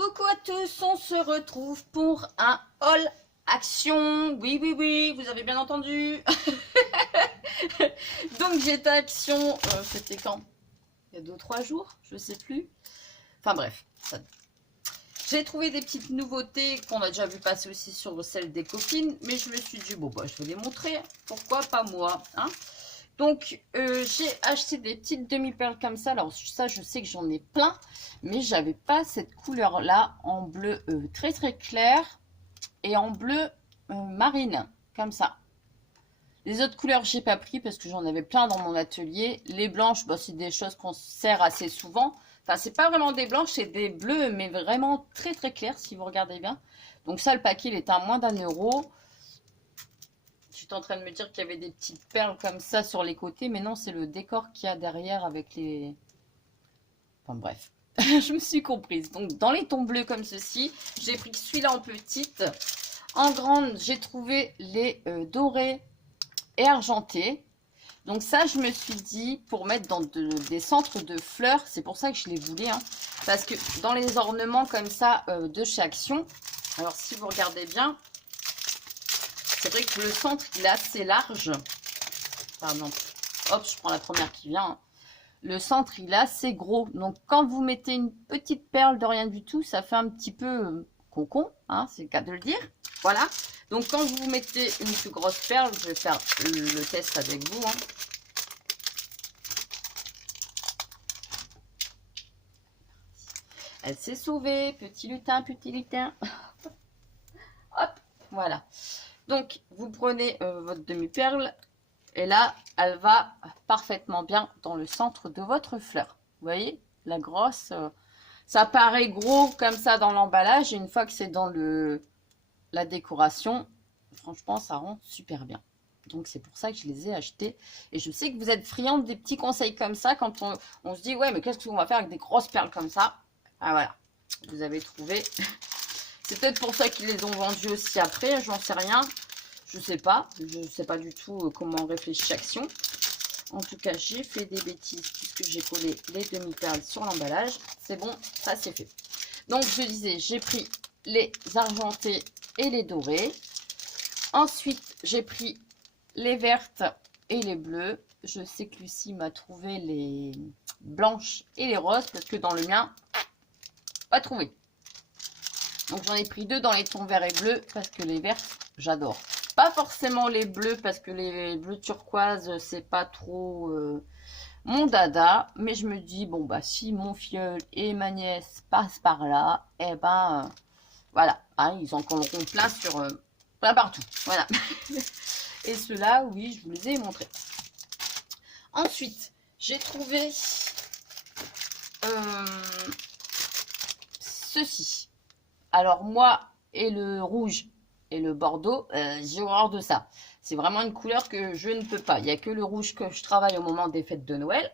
Coucou à tous, on se retrouve pour un haul action. Oui, oui, oui, vous avez bien entendu. Donc j'étais à Action, c'était quand? Il y a 2 ou 3 jours, je sais plus. Enfin bref, j'ai trouvé des petites nouveautés qu'on a déjà vu passer aussi sur celle des copines. Mais je me suis dit, bon, bah, je vais les montrer. Pourquoi pas moi, hein? Donc, j'ai acheté des petites demi-perles comme ça. Alors, ça, je sais que j'en ai plein. Mais j'avais pas cette couleur-là en bleu très, très clair. Et en bleu marine, comme ça. Les autres couleurs, j'ai pas pris parce que j'en avais plein dans mon atelier. Les blanches, bah, c'est des choses qu'on sert assez souvent. Enfin, c'est pas vraiment des blanches, c'est des bleus, mais vraiment très, très clairs, si vous regardez bien. Donc ça, le paquet, il est à moins d'1 €. J'étais en train de me dire qu'il y avait des petites perles comme ça sur les côtés, mais non, c'est le décor qu'il y a derrière avec les... Enfin bref, je me suis comprise. Donc dans les tons bleus comme ceci, j'ai pris celui-là en petite. En grande, j'ai trouvé les dorés et argentés. Donc ça, je me suis dit, pour mettre dans des centres de fleurs, c'est pour ça que je les voulais, hein, parce que dans les ornements comme ça de chez Action, alors si vous regardez bien, c'est vrai que le centre, il est assez large. Pardon. Hop, je prends la première qui vient. Le centre, il est assez gros. Donc, quand vous mettez une petite perle de rien du tout, ça fait un petit peu concon, hein, c'est le cas de le dire. Voilà. Donc, quand vous mettez une plus grosse perle, je vais faire le test avec vous, hein. Elle s'est sauvée. Petit lutin, petit lutin. Hop, voilà. Donc, vous prenez votre demi-perle et là, elle va parfaitement bien dans le centre de votre fleur. Vous voyez, la grosse, ça paraît gros comme ça dans l'emballage et une fois que c'est dans la décoration, franchement, ça rend super bien. Donc, c'est pour ça que je les ai achetés. Et je sais que vous êtes friands des petits conseils comme ça quand on se dit, ouais, mais qu'est-ce qu'on va faire avec des grosses perles comme ça? Ah, voilà, vous avez trouvé. C'est peut-être pour ça qu'ils les ont vendus aussi après, j'en sais rien. Je sais pas du tout comment réfléchit Action. En tout cas, j'ai fait des bêtises puisque j'ai collé les demi-perles sur l'emballage. C'est bon, ça c'est fait. Donc je disais, j'ai pris les argentés et les dorés. Ensuite, j'ai pris les vertes et les bleues. Je sais que Lucie m'a trouvé les blanches et les roses parce que dans le mien, pas trouvé. Donc j'en ai pris 2 dans les tons vert et bleu parce que les verts, j'adore. Pas forcément les bleus parce que les bleus turquoise, c'est pas trop mon dada. Mais je me dis, bon bah si mon filleul et ma nièce passent par là, eh ben voilà, hein, ils en colleront plein sur plein partout. Voilà. Et ceux-là, oui, je vous les ai montrés. Ensuite, j'ai trouvé ceci. Alors moi et le rouge et le bordeaux, j'ai horreur de ça. C'est vraiment une couleur que je ne peux pas. Il n'y a que le rouge que je travaille au moment des fêtes de Noël.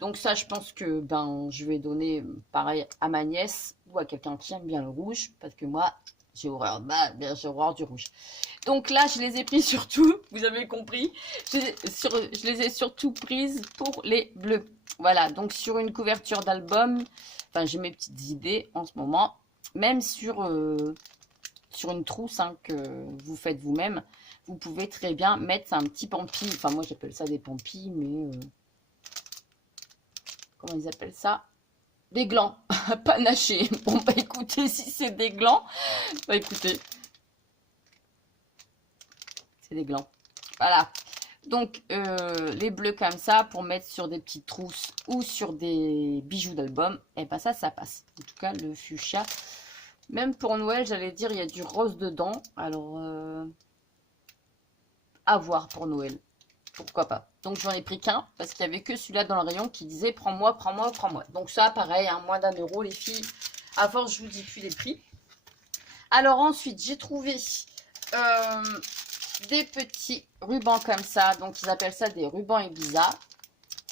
Donc ça, je pense que je vais donner pareil à ma nièce ou à quelqu'un qui aime bien le rouge. Parce que moi, j'ai horreur, j'ai horreur du rouge. Donc là, je les ai pris surtout, vous avez compris, je les ai surtout prises pour les bleus. Voilà, donc sur une couverture d'album, enfin j'ai mes petites idées en ce moment. Même sur une trousse hein, que vous faites vous-même, vous pouvez très bien mettre un petit pampi. Enfin, moi, j'appelle ça des pampis, mais... comment ils appellent ça? Des glands, panachés. Bon, bah écoutez, si c'est des glands, bah écoutez, c'est des glands. Voilà. Donc, les bleus comme ça, pour mettre sur des petites trousses ou sur des bijoux d'album, et ben ça passe. En tout cas, le fuchsia... Même pour Noël, j'allais dire, il y a du rose dedans. Alors, à voir pour Noël. Pourquoi pas. Donc, j'en ai pris qu'un, parce qu'il n'y avait que celui-là dans le rayon qui disait « Prends-moi, prends-moi, prends-moi ». Donc, ça, pareil, hein, moins d'1 €, les filles. À force, je vous dis plus les prix. Alors, ensuite, j'ai trouvé des petits rubans comme ça. Donc, ils appellent ça des rubans Ibiza.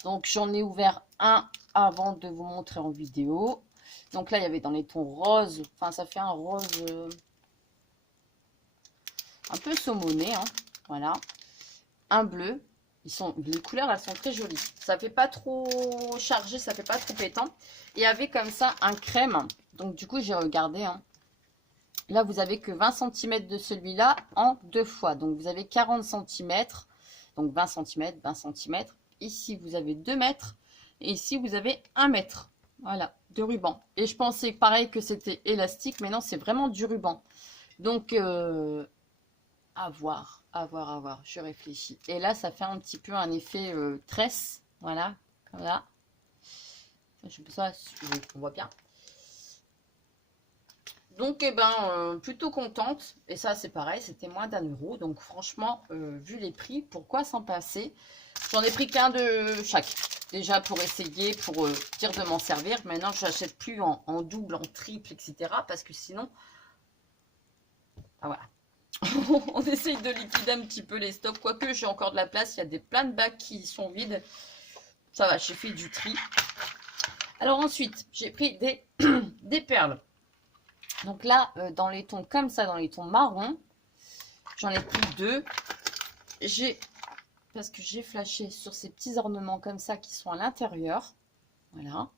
Donc, j'en ai ouvert un avant de vous montrer en vidéo. Donc là, il y avait dans les tons roses, enfin ça fait un rose un peu saumoné, hein, voilà. Un bleu Les couleurs, elles sont très jolies. Ça fait pas trop chargé, ça fait pas trop pétant. Et il y avait comme ça un crème. Donc du coup, j'ai regardé. Hein. Là, vous avez que 20 cm de celui-là en 2 fois. Donc vous avez 40 cm. Donc 20 cm, 20 cm. Ici, vous avez 2 mètres. Et ici, vous avez 1 mètre. Voilà, de ruban. Et je pensais pareil que c'était élastique. Mais non, c'est vraiment du ruban. Donc, à voir, à voir, à voir. Je réfléchis. Et là, ça fait un petit peu un effet tresse. Voilà, comme là. Je sais pas si on voit bien. Donc, eh ben, plutôt contente. Et ça, c'est pareil, c'était moins d'1 €. Donc, franchement, vu les prix, pourquoi s'en passer? J'en ai pris qu'un de chaque. Déjà pour essayer, pour dire de m'en servir. Maintenant, je n'achète plus en double, en triple, etc. Parce que sinon... Ah, voilà. On essaye de liquider un petit peu les stocks. Quoique, j'ai encore de la place. Il y a plein de bacs qui sont vides. Ça va, j'ai fait du tri. Alors ensuite, j'ai pris des perles. Donc là, dans les tons comme ça, dans les tons marron, j'en ai pris 2. Parce que j'ai flashé sur ces petits ornements comme ça qui sont à l'intérieur. Voilà.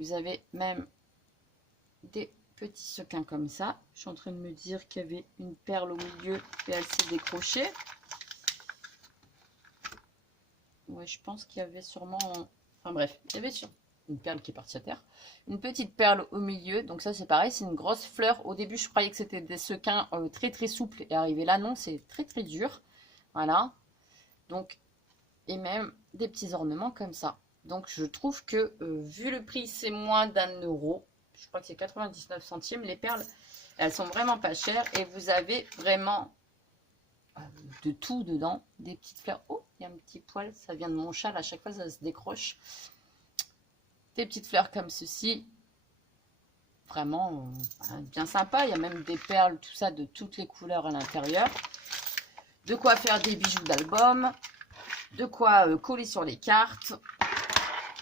Vous avez même des petits sequins comme ça. Je suis en train de me dire qu'il y avait une perle au milieu et elle s'est décrochée. Ouais, je pense qu'il y avait sûrement... Enfin bref, il y avait une perle qui est partie à terre. Une petite perle au milieu. Donc ça, c'est pareil, c'est une grosse fleur. Au début, je croyais que c'était des sequins très très souples. Et arrivé là, non, c'est très très dur. Voilà. Donc, et même des petits ornements comme ça. Donc, je trouve que, vu le prix, c'est moins d'1 €. Je crois que c'est 99 centimes. Les perles, elles sont vraiment pas chères. Et vous avez vraiment de tout dedans. Des petites fleurs. Oh, il y a un petit poil. Ça vient de mon châle. À chaque fois, ça se décroche. Des petites fleurs comme ceci. Vraiment bien sympa. Il y a même des perles, tout ça, de toutes les couleurs à l'intérieur. De quoi faire des bijoux d'album. De quoi coller sur les cartes,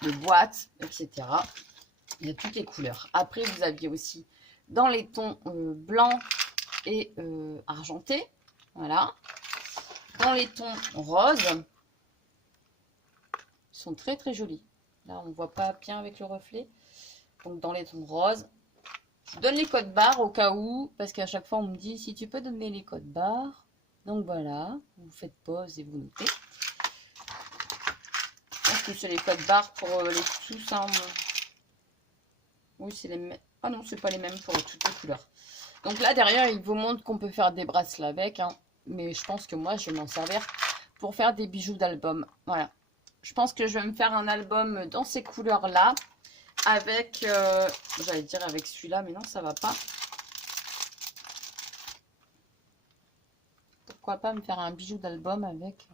de boîtes, etc. Il y a toutes les couleurs. Après, vous aviez aussi dans les tons blancs et argentés. Voilà. Dans les tons roses, ils sont très très jolis. Là, on ne voit pas bien avec le reflet. Donc, dans les tons roses, je vous donne les codes barres au cas où, parce qu'à chaque fois, on me dit si tu peux donner les codes barres. Donc, voilà, vous faites pause et vous notez. Que c'est les codes barres pour les tous. Hein. Oui, c'est les mêmes. Ah non, c'est pas les mêmes pour toutes les couleurs. Donc là, derrière, il vous montre qu'on peut faire des bracelets avec. Hein. Mais je pense que moi, je vais m'en servir pour faire des bijoux d'album. Voilà. Je pense que je vais me faire un album dans ces couleurs-là. Avec, j'allais dire avec celui-là, mais non, ça va pas. Pourquoi pas me faire un bijou d'album avec...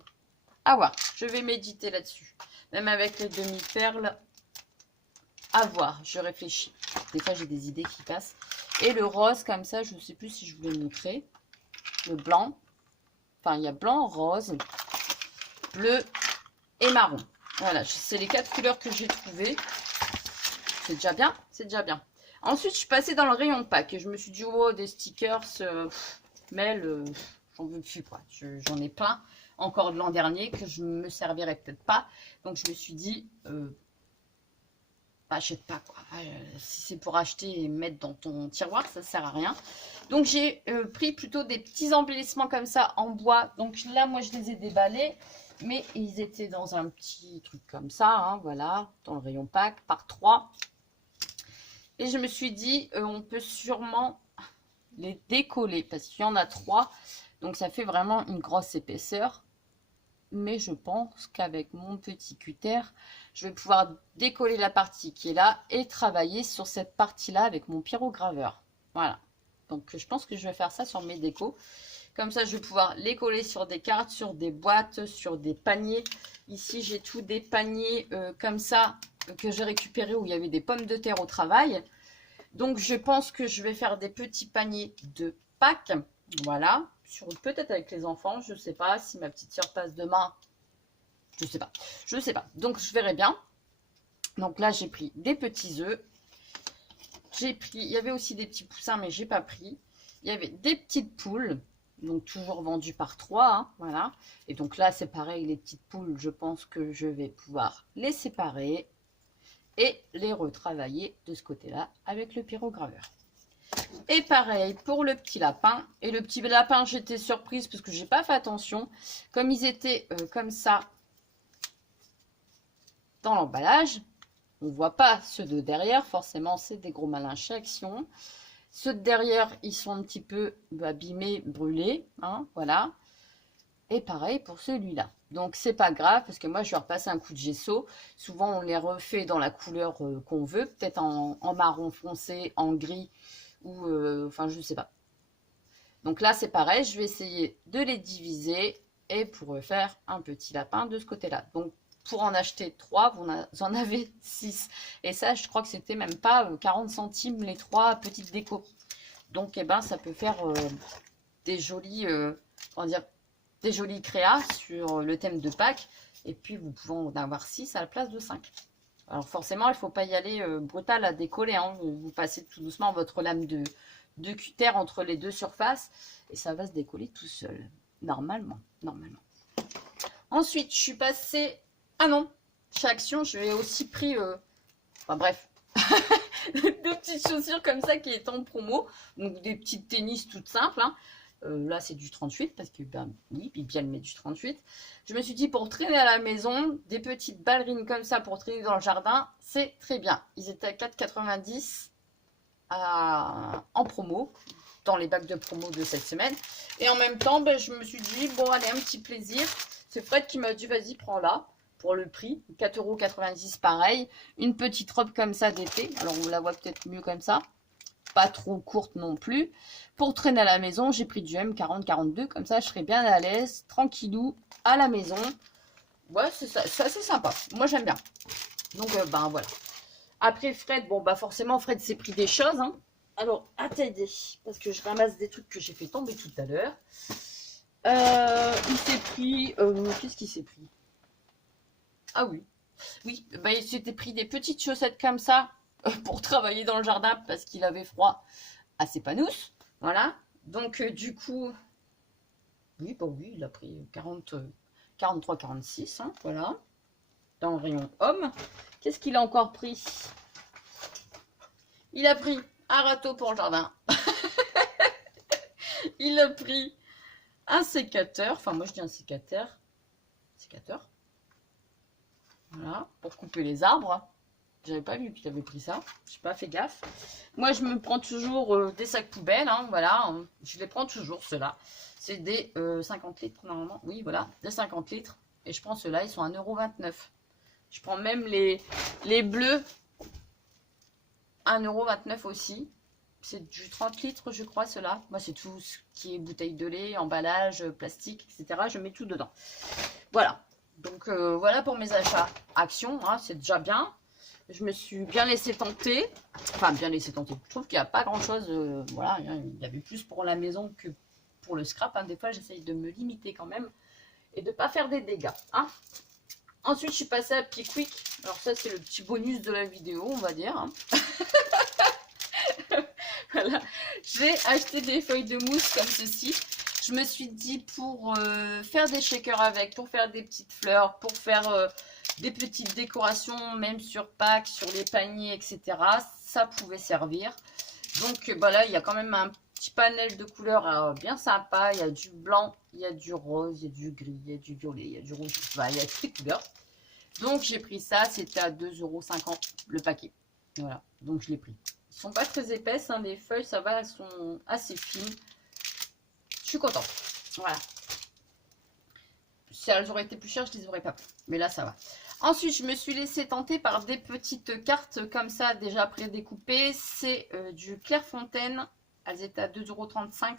Ah ouais, je vais méditer là-dessus. Même avec les demi-perles, à voir, je réfléchis. Des fois, j'ai des idées qui passent. Et le rose, comme ça, je ne sais plus si je voulais le montrer. Le blanc. Enfin, il y a blanc, rose, bleu et marron. Voilà, c'est les 4 couleurs que j'ai trouvées. C'est déjà bien, c'est déjà bien. Ensuite, je suis passée dans le rayon pack. Et je me suis dit, oh, des stickers, mail, j'en veux plus, quoi. J'en ai plein. Encore de l'an dernier, que je me servirais peut-être pas. Donc, je me suis dit, achète pas, quoi. Si c'est pour acheter et mettre dans ton tiroir, ça sert à rien. Donc, j'ai pris plutôt des petits embellissements comme ça en bois. Donc, là, moi, je les ai déballés. Mais ils étaient dans un petit truc comme ça, hein, voilà, dans le rayon pack, par 3. Et je me suis dit, on peut sûrement les décoller, parce qu'il y en a 3. Donc, ça fait vraiment une grosse épaisseur. Mais je pense qu'avec mon petit cutter, je vais pouvoir décoller la partie qui est là et travailler sur cette partie-là avec mon pyrograveur. Voilà. Donc, je pense que je vais faire ça sur mes décos. Comme ça, je vais pouvoir les coller sur des cartes, sur des boîtes, sur des paniers. Ici, j'ai tous des paniers comme ça que j'ai récupérés où il y avait des pommes de terre au travail. Donc, je pense que je vais faire des petits paniers de Pâques. Voilà. Peut-être avec les enfants, je ne sais pas. Si ma petite soeur passe demain, je ne sais pas. Je ne sais pas. Donc, je verrai bien. Donc là, j'ai pris des petits œufs. Il y avait aussi des petits poussins, mais je n'ai pas pris. Il y avait des petites poules. Donc toujours vendu par 3, hein, voilà. Et donc là, c'est pareil, les petites poules, je pense que je vais pouvoir les séparer et les retravailler de ce côté-là avec le pyrograveur. Et pareil pour le petit lapin. Et le petit lapin, j'étais surprise parce que j'ai pas fait attention. Comme ils étaient comme ça dans l'emballage, on voit pas ceux de derrière. Forcément, c'est des gros malins chez Action. Ceux de derrière, ils sont un petit peu abîmés, brûlés, hein, voilà. Et pareil pour celui-là. Donc, c'est pas grave, parce que moi, je vais repasser un coup de gesso. Souvent, on les refait dans la couleur qu'on veut, peut-être en marron foncé, en gris, ou, enfin, je sais pas. Donc là, c'est pareil, je vais essayer de les diviser, et pour faire un petit lapin de ce côté-là. Donc, pour en acheter 3, vous en avez 6. Et ça, je crois que c'était même pas 40 centimes les 3 petites décos. Donc, eh ben, ça peut faire des jolis, comment dire, des jolis créas sur le thème de Pâques. Et puis, vous pouvez en avoir 6 à la place de 5. Alors, forcément, il ne faut pas y aller brutal à décoller. Hein. Vous passez tout doucement votre lame de cutter entre les deux surfaces. Et ça va se décoller tout seul. Normalement. Ensuite, je suis passée... Ah non, chez Action, j'ai aussi pris... Enfin bref, deux petites chaussures comme ça qui étaient en promo. Donc des petites tennis toutes simples. Hein. Là, c'est du 38 parce que, ben oui, Bibi, elle met du 38. Je me suis dit, pour traîner à la maison, des petites ballerines comme ça pour traîner dans le jardin, c'est très bien. Ils étaient à 4,90 en promo, dans les bacs de promo de cette semaine. Et en même temps, ben, je me suis dit, bon, allez, un petit plaisir. C'est Fred qui m'a dit, vas-y, prends-la. Pour le prix, 4,90 € pareil. Une petite robe comme ça d'été. Alors, on la voit peut-être mieux comme ça. Pas trop courte non plus. Pour traîner à la maison, j'ai pris du M40-42. Comme ça, je serai bien à l'aise, tranquillou, à la maison. Ouais, c'est assez sympa. Moi, j'aime bien. Donc, ben voilà. Après, Fred, bon, bah forcément, Fred s'est pris des choses. Hein. Alors, attendez, parce que je ramasse des trucs que j'ai fait tomber tout à l'heure. Il s'est pris... qu'est-ce qu'il s'est pris? Ah oui, bah, il s'était pris des petites chaussettes comme ça pour travailler dans le jardin parce qu'il avait froid à ses panous. Voilà, donc du coup, oui, bah oui, il a pris 43-46, hein, voilà, dans le rayon homme. Qu'est-ce qu'il a encore pris? Il a pris un râteau pour le jardin. Il a pris un sécateur, enfin moi je dis un sécateur. Voilà, pour couper les arbres. J'avais pas vu qu'il avait pris ça. J'ai pas fait gaffe. Moi, je me prends toujours des sacs poubelles. Hein, voilà, je les prends toujours, ceux-là. C'est des 50 litres, normalement. Oui, voilà, des 50 litres. Et je prends ceux-là, ils sont à 1,29 €. Je prends même les bleus. 1,29 € aussi. C'est du 30 litres, je crois, ceux-là. Moi, c'est tout ce qui est bouteille de lait, emballage, plastique, etc. Je mets tout dedans. Voilà. Donc voilà pour mes achats Action, hein, c'est déjà bien. Je me suis bien laissé tenter. Enfin, bien laissé tenter. Je trouve qu'il n'y a pas grand chose. Voilà, il y avait plus pour la maison que pour le scrap. Hein. Des fois, j'essaye de me limiter quand même et de ne pas faire des dégâts. Hein. Ensuite, je suis passée à Pickwick. Alors ça, c'est le petit bonus de la vidéo, on va dire. Hein. Voilà. J'ai acheté des feuilles de mousse comme ceci. Je me suis dit pour faire des shakers avec, pour faire des petites fleurs, pour faire des petites décorations, même sur Pâques, sur les paniers, etc. Ça pouvait servir. Donc bah là, il y a quand même un petit panel de couleurs bien sympa. Il y a du blanc, il y a du rose, il y a du gris, il y a du violet, il y a du rouge. Enfin, il y a toutes les couleurs. Donc j'ai pris ça, c'était à 2,50 € le paquet. Voilà, donc je l'ai pris. Ils sont pas très épaisses, hein, les feuilles, ça va, elles sont assez fines. Je suis contente. Voilà. Si elles auraient été plus chères, je les aurais pas pris. Mais là, ça va. Ensuite, je me suis laissée tenter par des petites cartes comme ça, déjà prédécoupées. C'est du Clairefontaine. Elles étaient à 2,35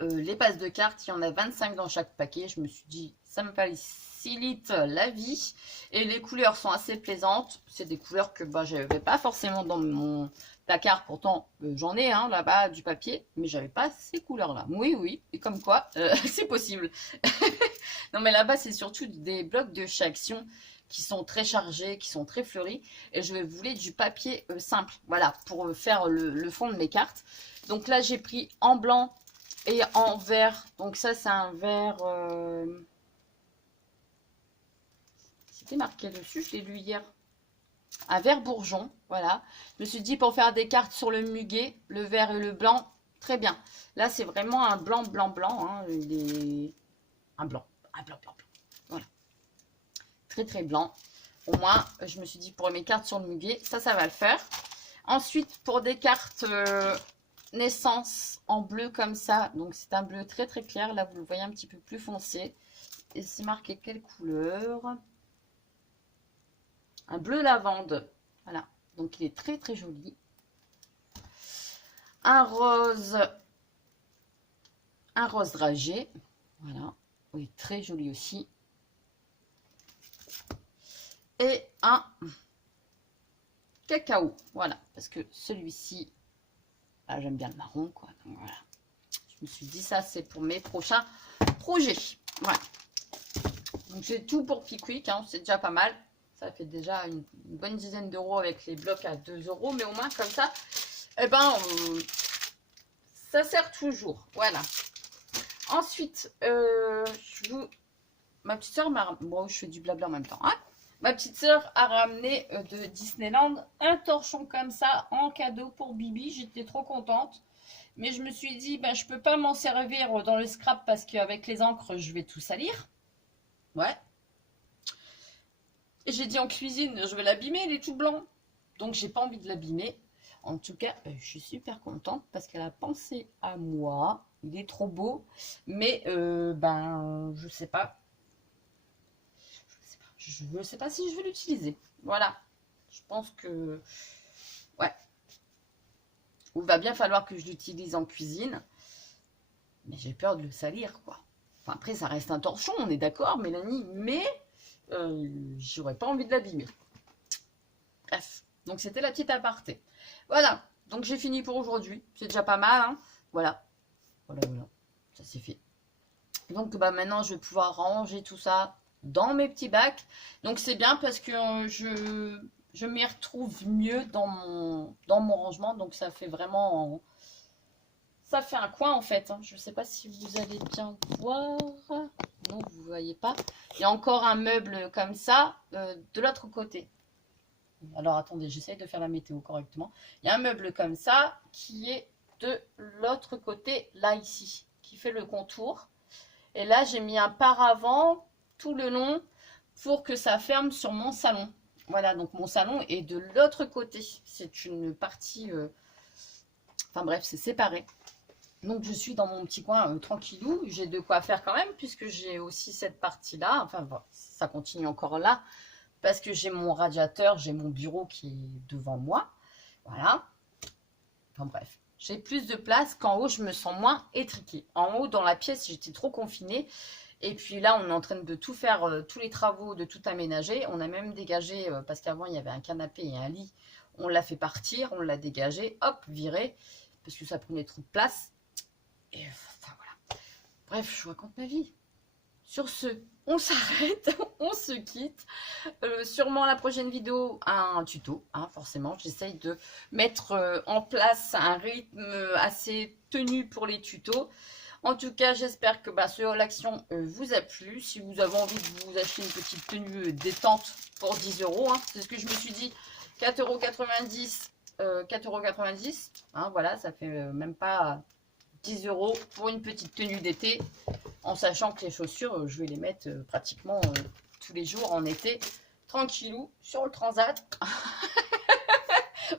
€. Les bases de cartes, il y en a 25 dans chaque paquet. Je me suis dit, ça me facilite la vie. Et les couleurs sont assez plaisantes. C'est des couleurs que bah, je n'avais pas forcément dans mon placard. Pourtant, j'en ai là-bas du papier, mais j'avais pas ces couleurs-là. Oui, et comme quoi, c'est possible. Non, mais là-bas, c'est surtout des blocs de chez Action qui sont très chargés, qui sont très fleuris. Et je voulais du papier simple, voilà, pour faire le fond de mes cartes. Donc là, j'ai pris en blanc Et en vert, donc ça c'est un vert, c'était marqué dessus, je l'ai lu hier. Un vert bourgeon, voilà. Je me suis dit pour faire des cartes sur le muguet, le vert et le blanc, très bien. Là c'est vraiment un blanc, blanc, blanc, hein, un blanc, blanc, blanc. Voilà. Très, très blanc. Au moins, je me suis dit pour mes cartes sur le muguet, ça va le faire. Ensuite, pour des cartes naissance en bleu comme ça, donc c'est un bleu très, très clair. Là, vous le voyez un petit peu plus foncé. Et c'est marqué quelle couleur? Un bleu lavande. Voilà. Donc, il est très, très joli. Un rose dragé. Voilà. Oui, très joli aussi. Et un cacao, voilà, parce que celui-ci, j'aime bien le marron, quoi, donc voilà. Je me suis dit, ça, c'est pour mes prochains projets, voilà. Donc, j'ai tout pour Pickwick, hein, c'est déjà pas mal. Ça fait déjà une bonne dizaine d'euros avec les blocs à 2 euros, mais au moins, comme ça, eh ben, ça sert toujours, voilà. Ensuite, ma petite soeur m'a... Bon, je fais du blabla en même temps, hein. Ma petite sœur a ramené de Disneyland un torchon comme ça en cadeau pour Bibi. J'étais trop contente. Mais je me suis dit, ben, je peux pas m'en servir dans le scrap parce qu'avec les encres, je vais tout salir. Ouais. Et j'ai dit en cuisine, je vais l'abîmer, il est tout blanc. Donc, j'ai pas envie de l'abîmer. En tout cas, je suis super contente parce qu'elle a pensé à moi. Il est trop beau. Mais, ben, je sais pas. Je ne sais pas si je vais l'utiliser. Voilà. Je pense que... Ouais. Il va bien falloir que je l'utilise en cuisine. Mais j'ai peur de le salir, quoi. Enfin, après, ça reste un torchon, on est d'accord, Mélanie. Mais j'aurais pas envie de l'abîmer. Bref. Donc, c'était la petite aparté. Voilà. Donc, j'ai fini pour aujourd'hui. C'est déjà pas mal, hein. Voilà. Voilà, voilà. Ça, c'est fait. Donc, bah, maintenant, je vais pouvoir ranger tout ça dans mes petits bacs. Donc c'est bien parce que je m'y retrouve mieux dans mon rangement. Donc ça fait vraiment... Ça fait un coin en fait. Hein. Je ne sais pas si vous allez bien voir. Non, vous ne voyez pas. Il y a encore un meuble comme ça de l'autre côté. Alors attendez, j'essaye de faire la météo correctement. Il y a un meuble comme ça qui est de l'autre côté, là ici, qui fait le contour. Et là, j'ai mis un paravent tout le long pour que ça ferme sur mon salon. Voilà, donc mon salon est de l'autre côté. C'est une partie... Enfin bref, c'est séparé. Donc je suis dans mon petit coin tranquillou. J'ai de quoi faire quand même puisque j'ai aussi cette partie-là. Enfin, bon, ça continue encore là. Parce que j'ai mon radiateur, j'ai mon bureau qui est devant moi. Voilà. Enfin bref. J'ai plus de place qu'en haut, je me sens moins étriquée. En haut, dans la pièce, j'étais trop confinée. Et puis là, on est en train de tout faire, tous les travaux, de tout aménager. On a même dégagé, parce qu'avant, il y avait un canapé et un lit. On l'a fait partir, on l'a dégagé, hop, viré, parce que ça prenait trop de place. Et enfin, voilà. Bref, je raconte ma vie. Sur ce, on s'arrête, on se quitte. Sûrement la prochaine vidéo, un tuto, hein, forcément. J'essaye de mettre en place un rythme assez tenu pour les tutos. En tout cas, j'espère que ce haul action vous a plu. Si vous avez envie de vous acheter une petite tenue détente pour 10 €, hein, c'est ce que je me suis dit, 4,90 €, 4,90 €, hein, voilà, ça fait même pas 10 € pour une petite tenue d'été, en sachant que les chaussures, je vais les mettre pratiquement tous les jours en été, tranquillou, sur le transat.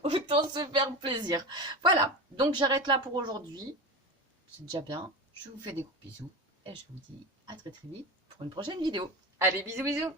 Autant se faire plaisir. Voilà, donc j'arrête là pour aujourd'hui. C'est déjà bien. Je vous fais des gros bisous et je vous dis à très très vite pour une prochaine vidéo. Allez, bisous bisous.